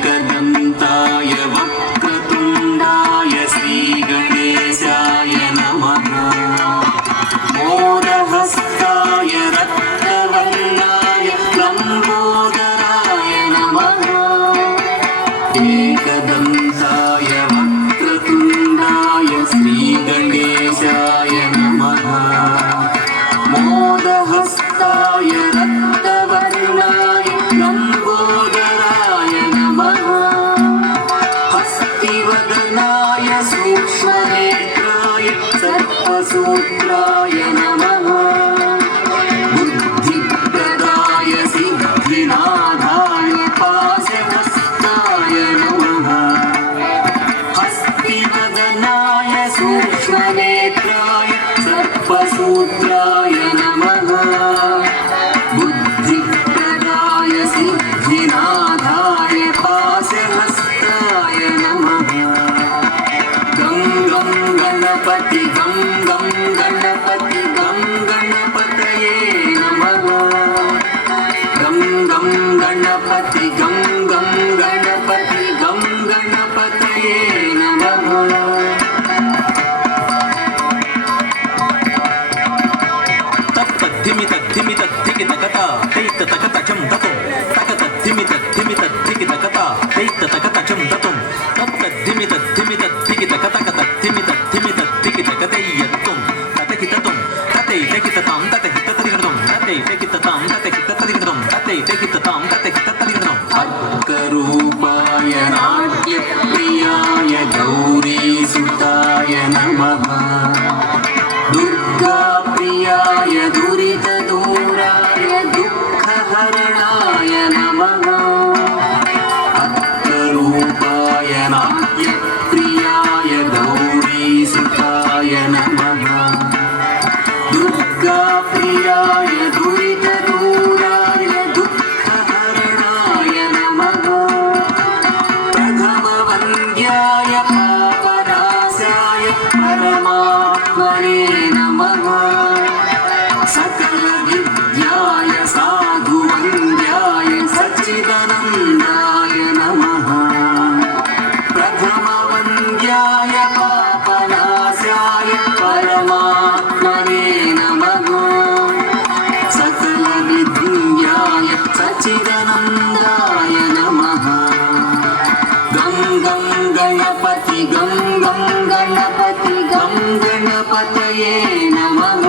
एकदन्ताय वक्रतुण्डाय श्रीगणेशाय नमः। मोदहस्ताय रक्तवर्णाय लम्बोदराय नमः। एकदन्ताय वक्रतुण्डाय श्रीगणेशाय नमः। मोदहस्ताय रक्तवर्णाय लम्बोदराय नमः। हस्तिवदनाय सूक्ष्मनेत्राय सर्पसूत्राय नमः। बुद्धिप्रदाय सिद्धिनाथाय पाशहस्ताय नमः। हस्तिवदनाय सूक्ष्मनेत्राय सर्पसूत्राय नमः। बुद्धिप्रदाय सिद्धिनाथाय पाशहस्ताय नमः। गं गं गणपति गं गं गणपति गं गणपतये नमः। गं गं गणपति गं गं गणपति गं गणपतये नमः। अर्करूपाय नाट्यप्रियाय गौरीसुताय नमः। दुर्गाप्रियाय दुरितदूराय दुःखहरणाय नमः। अर्करूपाय नाट्यप्रियाय गौरीसुताय नमः। दुर्गाप्रियाय दुरितदूराय दुःखहरणाय नमः। प्रथमवन्द्याय पापनाशाय परमात्मने नमः। सकलविद्याय साधुवन्द्याय सच्चिदानन्दाय नमः। प्रथमवन्द्याय पापनाशाय परमात्मने नमः। सकलविद्याय सच्चिदानन्दाय नमः। गं गं गणपति गं गं गणपति गं गणपतये नमः।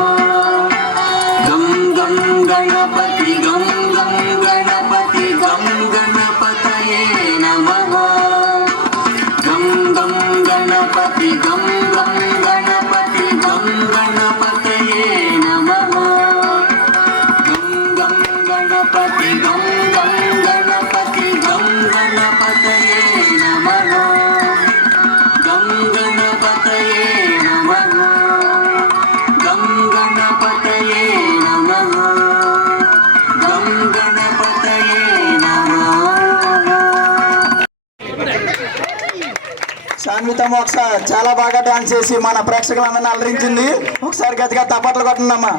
गं गं गणपति गं गं गणपति गं गणपतये नमः। गं गं गणपति गं गं गणपति गं गणपतये नमः। गं गं गणपति गं गं गणपति गं गणपतये नमः। गं गणपतये नमः। गं गणपतये नमः। गं गणपतये नमः। శాన్విత మోక్ష చాలా బాగా డాన్స్ చేసి మన ప్రేక్షకులందరినీ అలరించింది. ఒకసారి గట్టిగా తప్పట్లు కొట్టండమ్మా.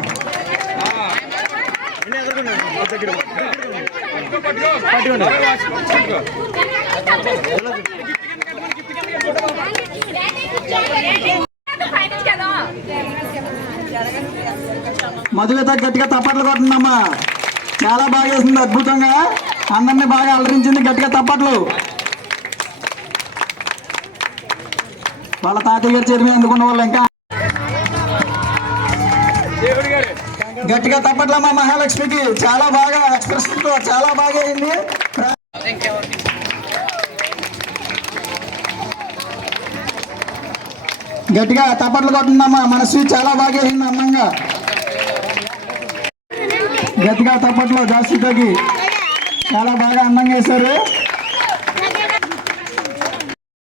మధుగత గట్టిగా తప్పట్లు కొట్టండమ్మా. చాలా బాగా వేసింది, అద్భుతంగా అందరినీ బాగా అలరించింది. గట్టిగా తప్పట్లు. వాళ్ళ తాతయ్య గారి చేతి మీద ఎందుకున్న వాళ్ళు ఇంకా గట్టిగా తప్పట్లమ్మా. మహాలక్ష్మికి చాలా బాగా ఎక్స్ప్రెషన్ తో చాలా బాగా అయింది. గట్టిగా తప్పట్లు కొట్టిందమ్మా. మనసు చాలా బాగా వేసింది అందంగా. గట్టిగా తప్పట్లో జాస్తికి చాలా బాగా అందంగా వేశారు.